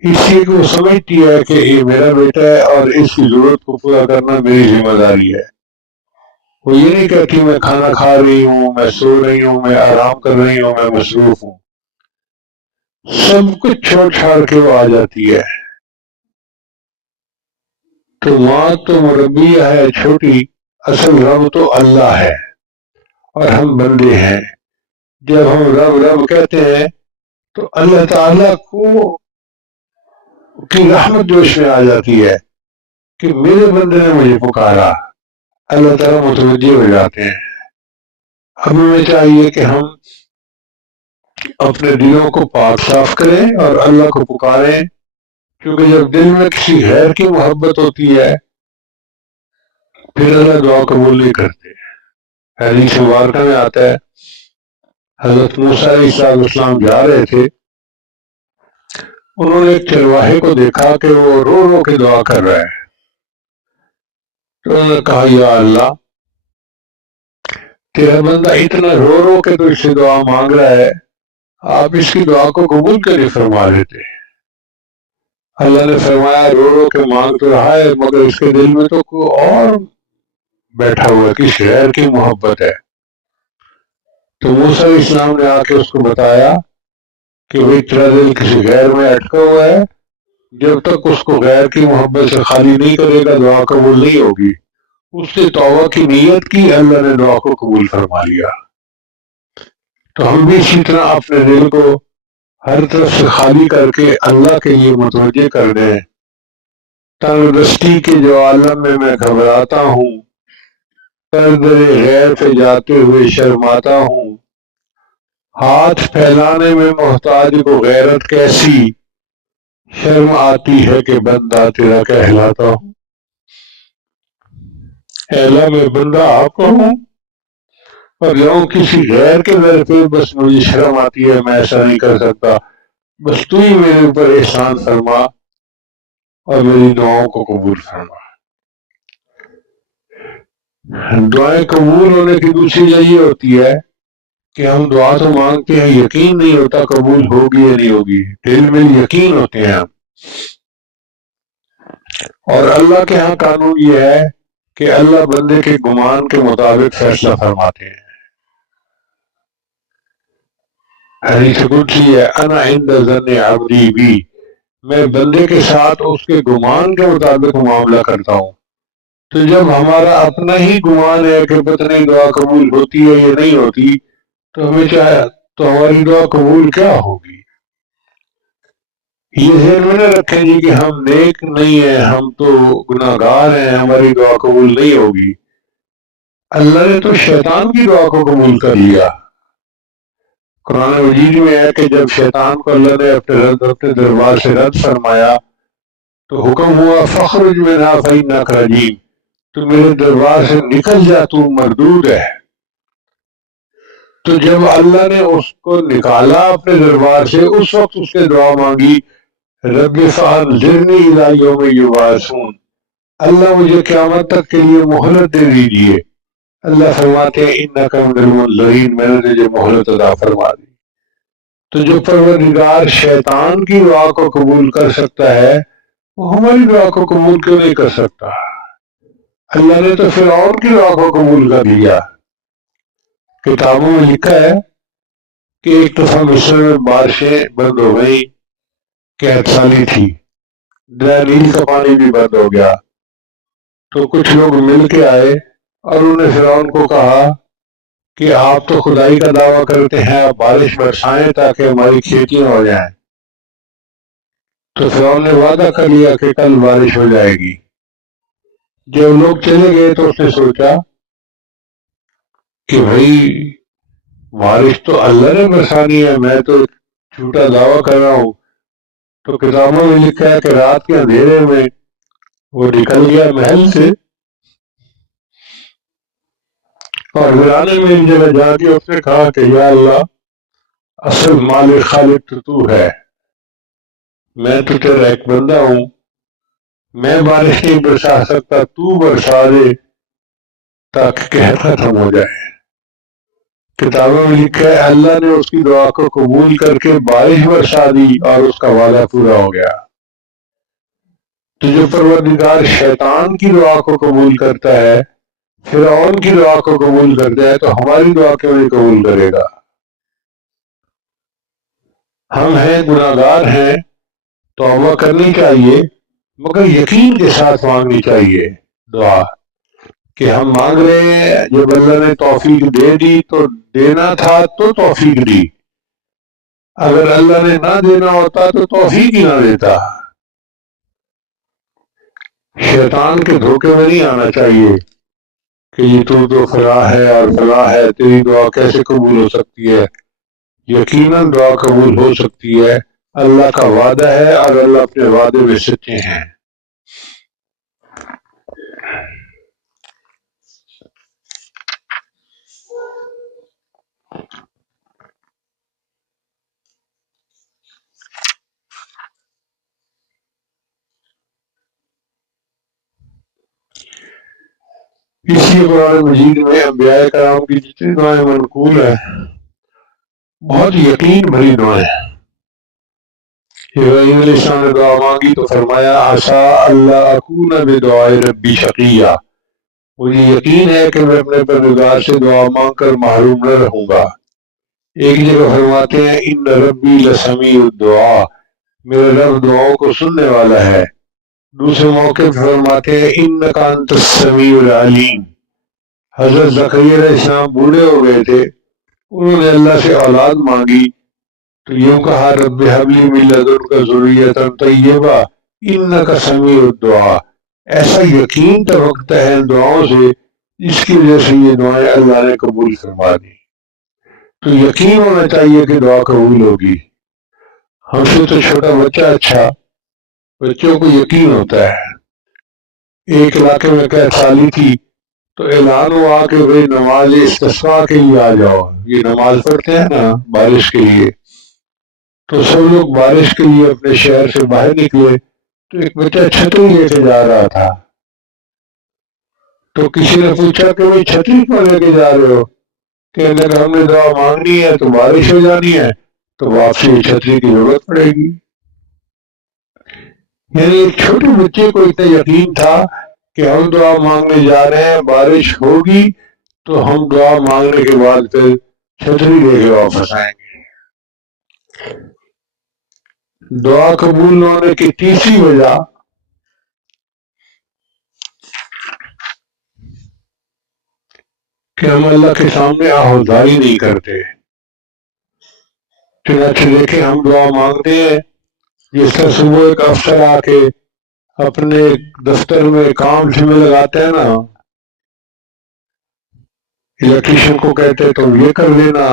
اس لیے کہ وہ سمجھتی ہے کہ یہ میرا بیٹا ہے اور اس کی ضرورت کو پورا کرنا میری ذمہ داری ہے. وہ یہ نہیں کہتی میں کھانا کھا رہی ہوں، میں سو رہی ہوں، میں آرام کر رہی ہوں، میں مصروف ہوں. سب کچھ چھوڑ چھاڑ کے وہ آ جاتی ہے. تو ماں تو مربیہ ہے چھوٹی، اصل رب تو اللہ ہے اور ہم بندے ہیں. جب ہم رب رب کہتے ہیں تو اللہ تعالیٰ کو کی رحمت جوش میں آ جاتی ہے کہ میرے بندے نے مجھے پکارا، اللہ تعالیٰ متوجہ ہو جاتے ہیں. ہمیں چاہیے کہ ہم اپنے دلوں کو پاک صاف کریں اور اللہ کو پکاریں، کیونکہ جب دل میں کسی غیر کی محبت ہوتی ہے پھر اللہ دعا قبول نہیں کرتے. حدیث مبارکہ میں آتا ہے حضرت موسیٰ علیہ السلام جا رہے تھے، انہوں نے ایک چرواہے کو دیکھا کہ وہ رو رو کے دعا کر رہا ہے. تو انہوں نے کہا یا اللہ تیرا بندہ اتنا رو رو کے تو اس سے دعا مانگ رہا ہے، آپ اس کی دعا کو قبول کر نہیں فرما لیتے. اللہ نے فرمایا رو رو کے مانگ تو رہا ہے مگر اس کے دل میں تو کوئی اور بیٹھا ہوا ہے، کس غیر کی محبت ہے. تو موسیٰ علیہ السلام نے آ کے اس کو بتایا کہ بھئی تیرا دل کسی غیر میں اٹکا ہوا ہے جب تک اس کو غیر کی محبت سے خالی نہیں کرے گا دعا قبول نہیں ہوگی۔ اس نے توبہ کی نیت کی، اللہ نے دعا کو قبول فرما لیا۔ تو ہم بھی اسی طرح اپنے دل کو ہر طرف سے خالی کر کے اللہ کے لیے متوجہ کر دیں۔ تنگ دستی کے جو عالم میں گھبراتا ہوں، پردے غیر پہ جاتے ہوئے شرماتا ہوں، ہاتھ پھیلانے میں محتاج کو غیرت کیسی، شرم آتی ہے کہ بندہ تیرا کہلاتا ہوں۔ اے اللہ میں بندہ آپ کا ہوں اور جاؤں کسی غیر کے در پہ، بس مجھے شرم آتی ہے، میں ایسا نہیں کر سکتا، بس تو ہی میرے اوپر احسان فرما اور میری دعاؤں کو قبول فرما۔ دعائیں قبول ہونے کی دوسری وجہ یہ ہوتی ہے کہ ہم دعا تو مانگتے ہیں، یقین نہیں ہوتا قبول ہوگی یا نہیں ہوگی، دل میں یقین ہوتے ہیں ہم۔ اور اللہ کے ہاں قانون یہ ہے کہ اللہ بندے کے گمان کے مطابق فیصلہ فرماتے ہیں۔ حدیث قدسی ہے، انا عند ظن عبدی بی، میں بندے کے ساتھ اس کے گمان کے مطابق معاملہ کرتا ہوں۔ تو جب ہمارا اپنا ہی گمان ہے کہ پتہ نہیں دعا قبول ہوتی ہے یا نہیں ہوتی، تو ہمیں چاہے تو ہماری دعا قبول کیا ہوگی؟ یہ ذہن میں نہ رکھیں جی کہ ہم نیک نہیں ہیں، ہم تو گناہ گار ہیں، ہماری دعا قبول نہیں ہوگی۔ اللہ نے تو شیطان کی دعا کو قبول کر لیا۔ قرآن مجید میں ہے کہ جب شیطان کو اللہ نے اپنے دربار سے رد فرمایا تو حکم ہوا فخرج منہا فإنک رجیم، تو میرے دربار سے نکل جا، تو مردود ہے۔ تو جب اللہ نے اس کو نکالا اپنے دربار سے، اس وقت اس نے دعا مانگی رب فانظرنی الی یوم یبعثون، اللہ مجھے قیامت تک کے لیے مہلت دے دیجیے۔ اللہ فرماتے ہیں انک من المنظرین، میں نے تجھے مہلت عطا فرما دی۔ تو جو پروردگار شیطان کی دعا کو قبول کر سکتا ہے، وہ ہماری دعا کو قبول کیوں نہیں کر سکتا؟ اللہ نے تو فرعون کی دعا کو قبول کر لیا۔ کتابوں میں لکھا ہے کہ ایک دفعہ مصر میں بارشیں بند ہو گئی، قحط سالی تھی، دریا نیل کا پانی بھی بند ہو گیا۔ تو کچھ لوگ مل کے آئے اور انہوں نے فرعون کو کہا کہ آپ تو خدائی کا دعویٰ کرتے ہیں، آپ بارش برسائیں تاکہ ہماری کھیتیاں ہو جائیں۔ تو فرعون نے وعدہ کر لیا کہ کل بارش ہو جائے گی۔ جب لوگ چلے گئے تو اس نے سوچا کہ بھائی بارش تو اللہ نے برسانی ہے، میں تو جھوٹا دعویٰ کر رہا ہوں۔ تو کتابوں میں لکھا ہے کہ رات کے اندھیرے میں وہ نکل گیا محل سے اور ویرانے میں ایک جگہ جا کے اس نے کہا کہ یا اللہ، اصل مالک خالق تو ہے، میں تو تیرا ایک بندہ ہوں، میں بارش نہیں برسا سکتا، تو برسا دے تاکہ قحط ختم ہو جائے۔ کتابوں میں لکھا ہے اللہ نے اس کی دعا کو قبول کر کے بارش برسا دی اور اس کا وعدہ پورا ہو گیا۔ تو جو پروردگار شیطان کی دعا کو قبول کرتا ہے، فرعون کی دعا کو قبول کرتا ہے، تو ہماری دعا کیوں نہیں قبول کرے گا؟ ہم ہیں گناہ گار ہیں، توبہ کرنی چاہیے، مگر یقین کے ساتھ مانگنی چاہیے دعا کہ ہم مانگ رہے ہیں۔ جب اللہ نے توفیق دے دی تو دینا تھا تو توفیق دی، اگر اللہ نے نہ دینا ہوتا تو توفیق ہی نہ دیتا۔ شیطان کے دھوکے میں نہیں آنا چاہیے کہ یہ تو فلاں ہے اور فلاں ہے، تیری دعا کیسے قبول ہو سکتی ہے؟ یقیناً دعا قبول ہو سکتی ہے، اللہ کا وعدہ ہے اور اللہ اپنے وعدے میں سچے ہیں۔ اس لیے قرآن مجید میں انبیاء کرام کی جتنی دعائیں منقول ہیں بہت یقین بھری دعائیں ہیں۔ ابراہیم علیہ السلام نے دعا مانگی تو فرمایا عسیٰ اللہ اکون بدعاء ربی شقیہ، مجھے یقین ہے کہ میں اپنے پروردگار سے دعا مانگ کر محروم نہ رہوں گا۔ ایک جگہ فرماتے ہیں ان ربی لسمیع الدعاء، میرا رب دعاؤں کو سننے والا ہے۔ دوسرے موقع پر فرماتے ہیں انک انت السمیع العلیم۔ حضرت زکریا علیہ السلام بوڑھے ہو گئے تھے، انہوں نے اللہ سے اولاد مانگی تو یوں کہا رب ہب لی من لدنک ذریۃ طیبہ انک سمیع الدعاء۔ ایسا یقین توقع ہے ان دعاؤں سے جس کی وجہ سے یہ دعائیں اللہ نے قبول فرما دی۔ تو یقین ہونا چاہیے کہ دعا قبول ہوگی۔ ہم سے تو چھوٹا بچہ اچھا، بچوں کو یقین ہوتا ہے۔ ایک علاقے میں قحط سالی تھی تو اعلان ہوا کہ بھئی نماز استسقاء کے لیے آ جاؤ، یہ نماز پڑھتے ہیں نا بارش کے لیے، تو سب لوگ بارش کے لیے اپنے شہر سے باہر نکلے تو ایک بچہ چھتری لے کے جا رہا تھا۔ تو کسی نے پوچھا کہ بھئی چھتری کیوں لے کے جا رہے ہو؟ کہنے لگا ہم نے دعا مانگنی ہے تو بارش ہو جانی ہے تو واپسی چھتری کی ضرورت پڑے گی۔ یعنی ایک چھوٹے بچے کو اتنا یقین تھا کہ ہم دعا مانگنے جا رہے ہیں، بارش ہوگی تو ہم دعا مانگنے کے بعد پھر چھتری لے کے واپس آئیں گے۔ دعا قبول ہونے کی تیسری وجہ کہ ہم اللہ کے سامنے آہوزاری نہیں کرتے۔ چنانچہ دیکھیں ہم دعا مانگتے ہیں، جس طرح صبح ایک افسر آ کے اپنے دفتر میں کام سے لگاتے ہیں نا، الیکٹریشین کو کہتے ہیں تم یہ کر دینا،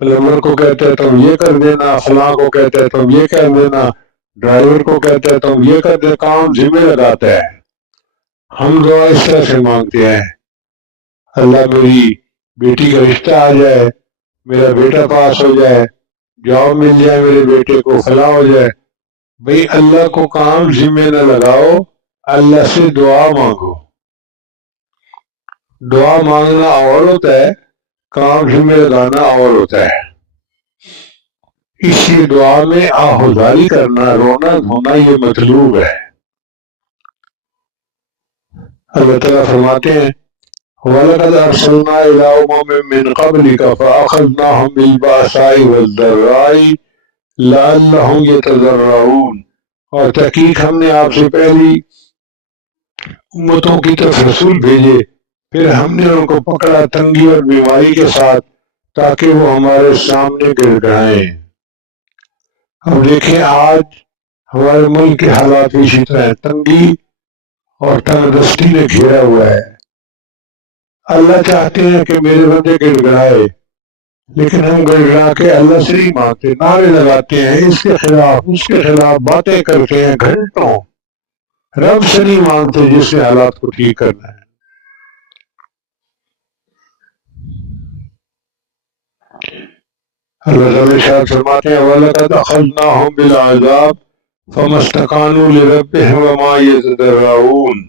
پلمبر کو کہتے ہیں تم یہ کر دینا، فلاں کو کہتے ہیں تم یہ کر دینا، ڈرائیور کو کہتے ہیں تم یہ کر دے، کام ذمہ لگاتا ہے۔ ہم دعا اس طرح سے مانگتے ہیں اللہ میری بیٹی کا رشتہ آ جائے، میرا بیٹا پاس ہو جائے، جاب مل جائے میرے بیٹے کو، فلاں ہو جائے۔ بھئی اللہ کو کام ذمہ نہ لگاؤ، اللہ سے دعا مانگو۔ دعا مانگنا اور ہوتا ہے، کام ذمہ لگانا اور ہوتا ہے۔ اسی دعا میں آہوزاری کرنا، رونا دھونا یہ مطلوب ہے۔ اللہ تعالیٰ فرماتے ہیں وَلَقَدْ أَرْسَلْنَا إِلَىٰ أُمَمٍ مِّن قَبْلِكَ فَأَخَذْنَاهُم بِالْبَأْسَاءِ وَالضَّرَّاءِ لَعَلَّهُمْ يَتَضَرَّعُونَ۔ اور تحقیق ہم نے آپ سے پہلی امتوں کی طرف رسول بھیجے، پھر ہم نے ان کو پکڑا تنگی اور بیماری کے ساتھ تاکہ وہ ہمارے سامنے گر گڑائیں۔ اب دیکھیں آج ہمارے ملک کے حالات بھی اسی طرح ہیں، تنگی اور تنگ دستی نے گھیرا ہوا ہے۔ اللہ چاہتے ہیں کہ میرے بندے گڑ گڑائے، لیکن ہم گڑ گڑا کے اللہ سے نہیں مانگتے، نعرے لگاتے ہیں اس کے خلاف اس کے خلاف، باتیں کرتے ہیں گھنٹوں، رب سے نہیں مانگتے جس نے حالات کو ٹھیک کرنا ہے۔ اللہ تعالیٰ ارشاد فرماتے ہیں وَلَقَدْ أَخَذْنَاهُم بِالْعَذَابِ فَمَا اسْتَكَانُوا لِرَبِّهِمْ وَمَا يَتَضَرَّعُونَ۔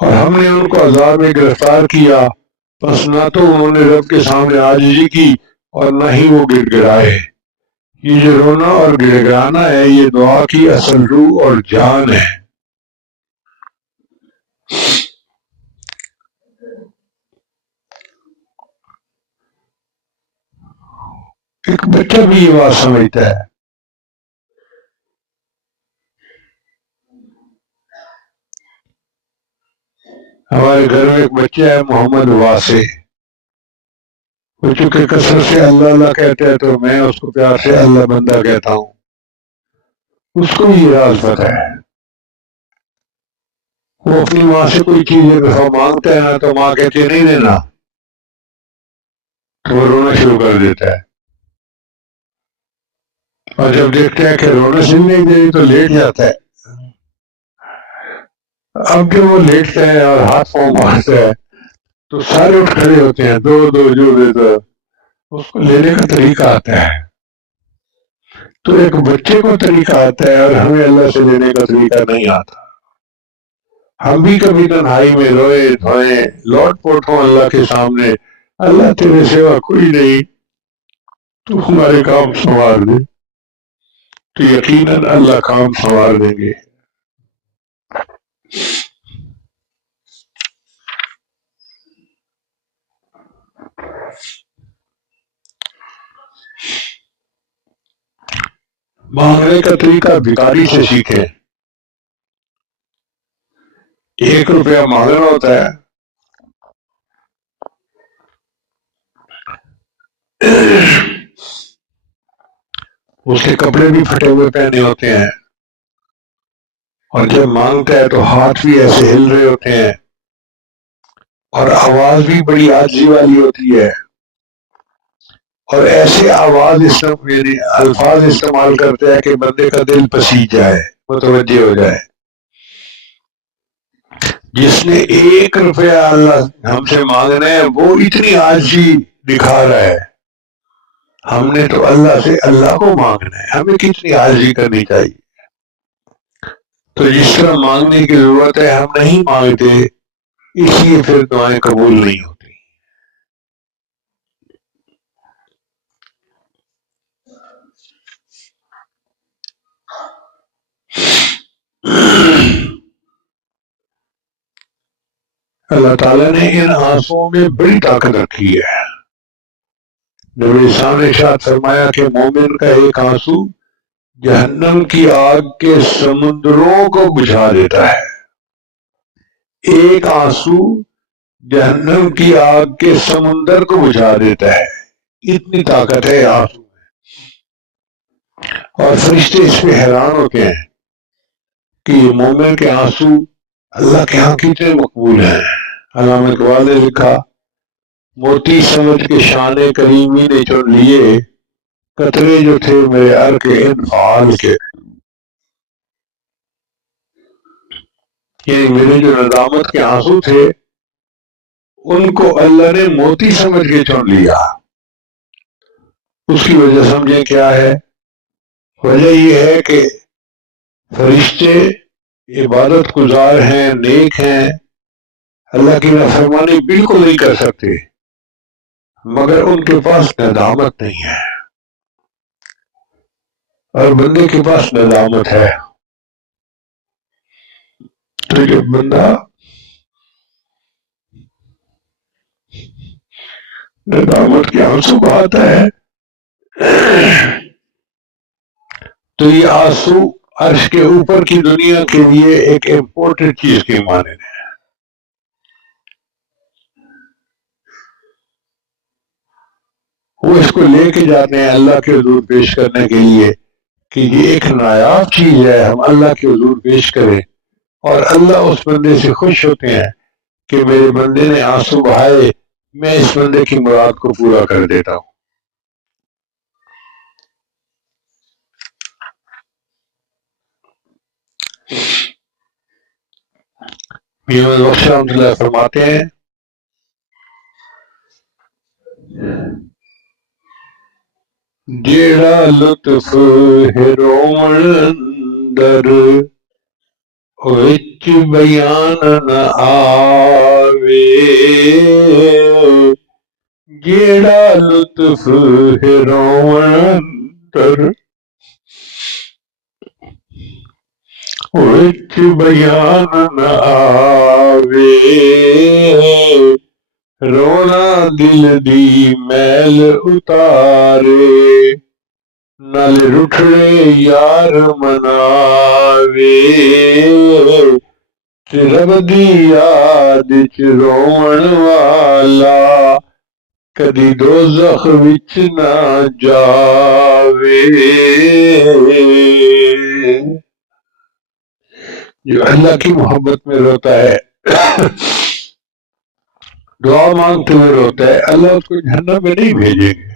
اور ہم نے ان کو عذاب میں گرفتار کیا، پس نہ تو انہوں نے رب کے سامنے عاجزی کی اور نہ ہی وہ گڑ گڑائے۔ یہ جو رونا اور گڑ گڑانا ہے یہ دعا کی اصل روح اور جان ہے۔ ایک بچہ بھی یہ بات سمجھتا ہے۔ ہمارے گھر میں ایک بچہ ہے محمد واسع، وہ چونکہ کثرت سے اللہ اللہ کہتا ہے تو میں اس کو پیار سے اللہ بندہ کہتا ہوں۔ اس کو یہ راز پتہ ہے، وہ اپنی ماں سے کوئی چیز ایک دفعہ مانگتا ہے نا تو ماں کہتی ہے نہیں دینا، تو وہ رونا شروع کر دیتا ہے، اور جب دیکھتے ہیں کہ رونا شروع نہیں دے تو لیٹ جاتا ہے۔ اب جب وہ لیٹتا ہے اور ہاتھ پاؤں مارتا ہے تو سارے اٹھ کھڑے ہوتے ہیں، دو دو جو دے دو، اس کو لینے کا طریقہ آتا ہے۔ تو ایک بچے کو طریقہ آتا ہے اور ہمیں اللہ سے لینے کا طریقہ نہیں آتا۔ ہم بھی کبھی تنہائی میں روئے دھوئیں لوٹ پوٹ ہوں اللہ کے سامنے، اللہ تیرے سوا کوئی نہیں، تو ہمارے کام سنوار دے، تو یقیناً اللہ کام سنوار دیں گے۔ مانگنے کا طریقہ بھکاری سے سیکھیں. 1 روپیہ مانگنا ہوتا ہے. اس کے کپڑے بھی پھٹے ہوئے پہنے ہوتے ہیں، اور جب مانگتا ہے تو ہاتھ بھی ایسے ہل رہے ہوتے ہیں، اور آواز بھی بڑی عاجزی والی ہوتی ہے، اور ایسے یعنی الفاظ استعمال کرتے ہیں کہ بندے کا دل پسیج جائے، متوجہ ہو جائے. جس نے 1 روپیہ اللہ ہم سے مانگنا ہے وہ اتنی عاجزی دکھا رہا ہے. ہم نے تو اللہ سے اللہ کو مانگنا ہے، ہمیں کتنی عاجزی کرنی چاہیے. تو جس طرح مانگنے کی ضرورت ہے ہم نہیں مانگتے، اس لیے پھر دعائیں قبول نہیں ہوتی. اللہ تعالیٰ نے ان آنسوؤں میں بڑی طاقت رکھی ہے. نبی اسلام نے ارشاد فرمایا کہ مومن کا ایک آنسو جہنم کی آگ کے سمندروں کو بجھا دیتا ہے. ایک آنسو جہنم کی آگ کے سمندر کو بجھا دیتا ہے. اتنی طاقت ہے آنسو میں. اور فرشتے اس پہ حیران ہوتے ہیں کہ یہ مومن کے آنسو اللہ کے ہاں کتنے مقبول ہیں. علامہ اقبال نے لکھا، موتی سمجھ کے شان کریمی نے چن لیے، قطرے جو تھے میرے عرق انفعال کے. یعنی میرے جو ندامت کے آنسو تھے ان کو اللہ نے موتی سمجھ کے چن لیا. اس کی وجہ سمجھیں کیا ہے؟ وجہ یہ ہے کہ فرشتے عبادت گزار ہیں، نیک ہیں، اللہ کی نافرمانی بالکل نہیں کر سکتے، مگر ان کے پاس ندامت نہیں ہے. اور بندے کے پاس ندامت ہے. تو جب بندہ ندامت کے آنسو بہاتا ہے تو یہ آنسو عرش کے اوپر کی دنیا کے لیے ایک امپورٹنٹ چیز کی مانند ہے. وہ اس کو لے کے جاتے ہیں اللہ کے حضور پیش کرنے کے لیے کہ یہ ایک نایاب چیز ہے، ہم اللہ کے حضور پیش کریں، اور اللہ اس بندے سے خوش ہوتے ہیں کہ میرے بندے نے آنسو بہائے، میں اس بندے کی مراد کو پورا کر دیتا ہوں. محمد بخش رحمۃ اللہ فرماتے ہیں، جیڑا لطف ہے رومن اندر وچ بیان نہ آوے، جیڑا لطف ہے رومن اندر وچ بیان نہ آوے، رونا دل دی میل اتارے، نال رٹھڑے یار مناوے، رب دی یاد چ روون والا کدی دوزخ وچ نہ جاوے. جو اللہ کی محبت میں روتا ہے، دعا مانگتے ہوئے روتا ہے، اللہ اس کو جہنم میں نہیں بھیجیں گے.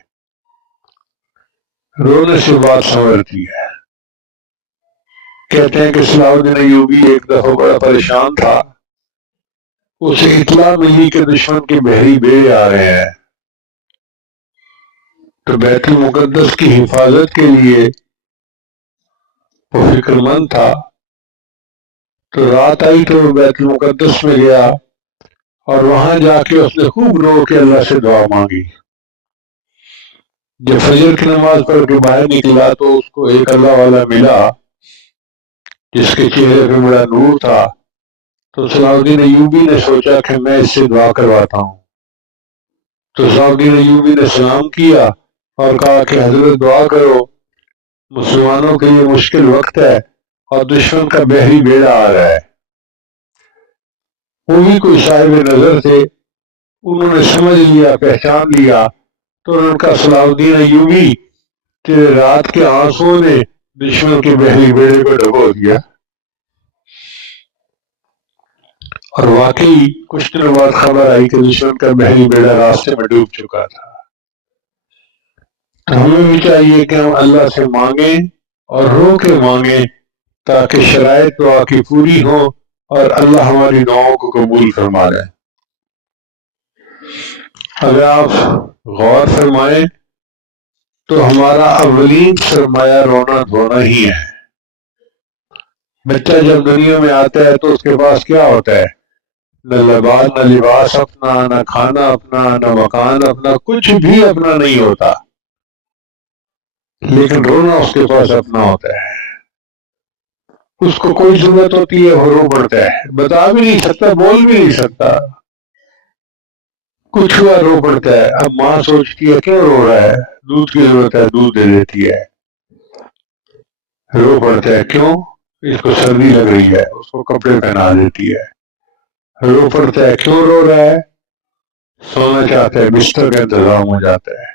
رونے سے بات سنورتی ہے. کہتے ہیں کہ صلاح الدین ایوبی ایک دفعہ بڑا پریشان تھا. اسے اطلاع ملی کہ دشمن کے بحری بیڑے آ رہے ہیں، تو بیت المقدس کی حفاظت کے لیے وہ فکر مند تھا. تو رات آئی تو بیت المقدس میں گیا، اور وہاں جا کے اس نے خوب رو کے اللہ سے دعا مانگی. جب فجر کی نماز پڑھ کے باہر نکلا تو اس کو ایک اللہ والا ملا جس کے چہرے پہ بڑا نور تھا. تو صلاح الدین ایوبی نے سوچا کہ میں اس سے دعا کرواتا ہوں. تو صلاح الدین ایوبی نے سلام کیا اور کہا کہ حضرت دعا کرو، مسلمانوں کے لیے مشکل وقت ہے اور دشمن کا بحری بیڑا آ رہا ہے۔ وہ بھی کوئی صاحب نظر تھے، انہوں نے سمجھ لیا، پہچان لیا، تو انہوں نے کہا صلاح الدین ایوبی، تیرے رات کے آنسوں نے دشمن کے بحری بیڑے کو ڈبو دیا۔ اور واقعی کچھ دنوں بعد خبر آئی کہ دشمن کا بحری بیڑا راستے میں ڈوب چکا تھا۔ تو ہمیں بھی چاہیے کہ ہم اللہ سے مانگیں اور رو کے مانگیں تاکہ شرائط دعا کی پوری ہو اور اللہ ہماری دعاؤں کو قبول فرما لے۔ اگر آپ غور فرمائیں تو ہمارا اولین سرمایہ رونا دھونا ہی ہے۔ بچہ جب دنیا میں آتا ہے تو اس کے پاس کیا ہوتا ہے؟ نہ لباس اپنا، نہ کھانا اپنا، نہ مکان اپنا، کچھ بھی اپنا نہیں ہوتا، لیکن رونا اس کے پاس اپنا ہوتا ہے۔ اس کو کوئی ضرورت ہوتی ہے، وہ رو پڑتا ہے، بتا بھی نہیں سکتا، بول بھی نہیں سکتا، کچھ ہوا رو پڑتا ہے۔ اب ماں سوچتی ہے کیوں رو رہا ہے، دودھ کی ضرورت ہے، دودھ دے دیتی ہے، رو پڑتا ہے کیوں، اس کو سردی لگ رہی ہے، اس کو کپڑے پہنا دیتی ہے، رو پڑتا ہے کیوں رو رہا ہے، سونا چاہتا ہے، بستر کا انتظام ہو جاتا ہے۔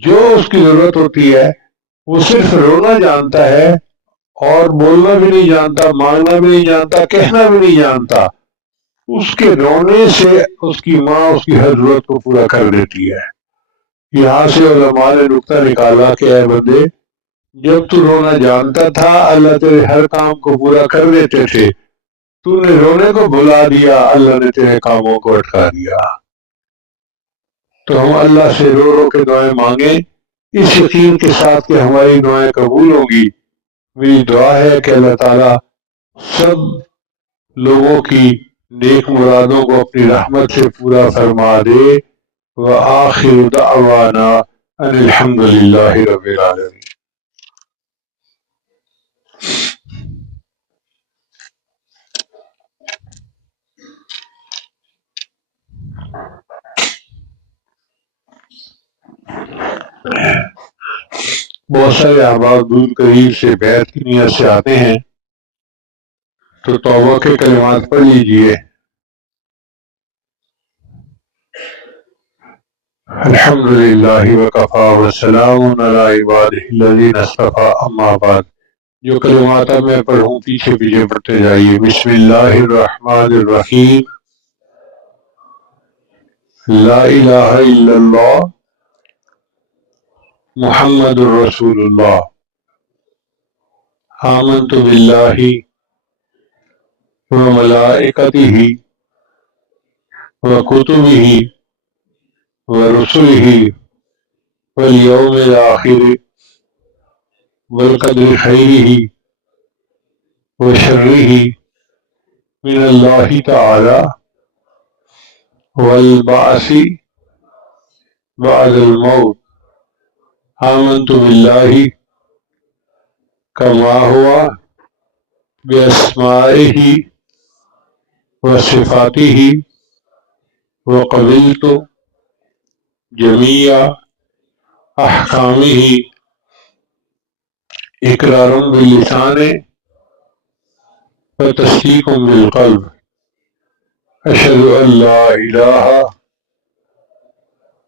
جو اس کی ضرورت ہوتی ہے وہ صرف رونا جانتا ہے اور بولنا بھی نہیں جانتا، مانگنا بھی نہیں جانتا، کہنا بھی نہیں جانتا۔ اس کے رونے سے اس کی ماں اس کی ہر ضرورت کو پورا کر دیتی ہے۔ یہاں سے علماء نے نقطہ نکالا کہ اے بندے، جب تو رونا جانتا تھا اللہ تیرے ہر کام کو پورا کر دیتے تھے، تو نے رونے کو بھلا دیا، اللہ نے تیرے کاموں کو اٹکا دیا۔ تو ہم اللہ سے رو رو کے دعائیں مانگیں اس یقین کے ساتھ کہ ہماری دعائیں قبول ہوں گی۔ میری دعا ہے کہ اللہ تعالیٰ سب لوگوں کی نیک مرادوں کو اپنی رحمت سے پورا فرما دے۔ وآخر دعوانا ان الحمد للہ رب العالمین۔ بہت سارے احباب دور قریب سے بیعت کی نیت سے آتے ہیں تو توبہ کے کلمات پڑھ لیجئے۔ الحمدللہ وکفا وسلام علی عبادہ الذین اصطفیٰ، اما بعد۔ جو کلمات اب میں پڑھوں پیچھے پیچھے پڑھتے جائیے۔ بسم اللہ الرحمن الرحیم، لا الہ الا اللہ محمد الرسول اللہ، آمنت باللہ وملائکتہ وکتبہ ورسلہ والیوم الآخر والقدر خیرہ وشرہ من اللہ تعالی والبعث بعد الموت، آمنت باللہ کما ہوا باسمائہ وصفاتہ وقبلت جمیع احکامہ اقرارا باللسان وتصدیق بالقلب، اشہد ان لا الہ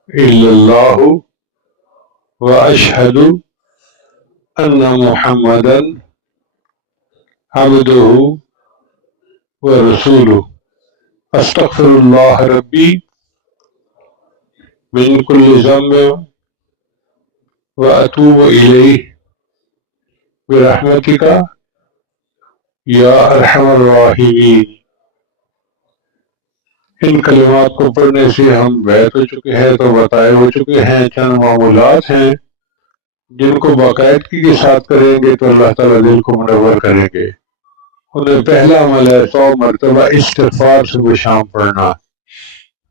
الا اللہ واشہد ان محمدا عبدہ ورسولہ، استغفر اللہ ربی من کل ذنب واتوب الیہ برحمتک یا ارحم الراحمین۔ ان کلمات کو پڑھنے سے ہم بیعت ہو چکے ہیں تو بتائے ہو چکے ہیں۔ چند معمولات ہیں جن کو باقاعدگی کے ساتھ کریں گے تو اللہ تعالیٰ دل کو منور کریں گے۔ انہیں پہلا عمل ہے 100 مرتبہ استغفار صبح شام پڑھنا،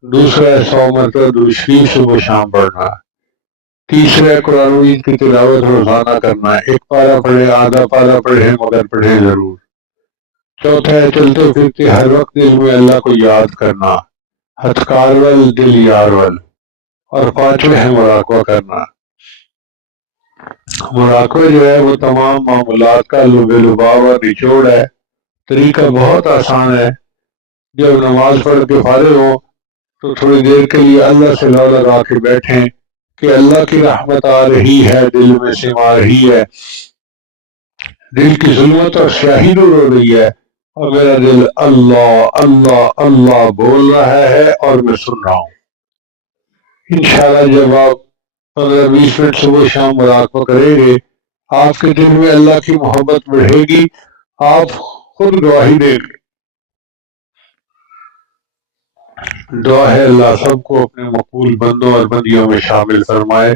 دوسرا ہے 100 مرتبہ درود شریف صبح شام پڑھنا، تیسرا ہے قرآن مجید کی تلاوت روزانہ کرنا، ایک پارہ پڑھے آدھا پارہ پڑھے مگر پڑھے ضرور، چوتھا ہے چلتے پھرتے ہر وقت دل میں اللہ کو یاد کرنا، ہتھکار ول دل یار ول، اور پانچواں ہے مراقبہ کرنا۔ مراقبہ جو ہے وہ تمام معاملات کا لب لباب اور نچوڑ ہے۔ طریقہ بہت آسان ہے۔ جب نماز پڑھ کے فارغ ہوں تو تھوڑی دیر کے لیے اللہ سے لو لگا کے بیٹھیں کہ اللہ کی رحمت آ رہی ہے، دل میں سما رہی ہے، دل کی ظلمت اور سیاہی دور ہو رہی ہے، اور میرا دل اللہ اللہ اللہ بول رہا ہے اور میں سن رہا ہوں۔ انشاءاللہ جب آپ 15-20 منٹ صبح شام مراقبہ کریں گے، آپ کے دل میں اللہ کی محبت بڑھے گی، آپ خود گواہی دیں گے۔ دعا ہے اللہ سب کو اپنے مقبول بندوں اور بندیوں میں شامل فرمائے۔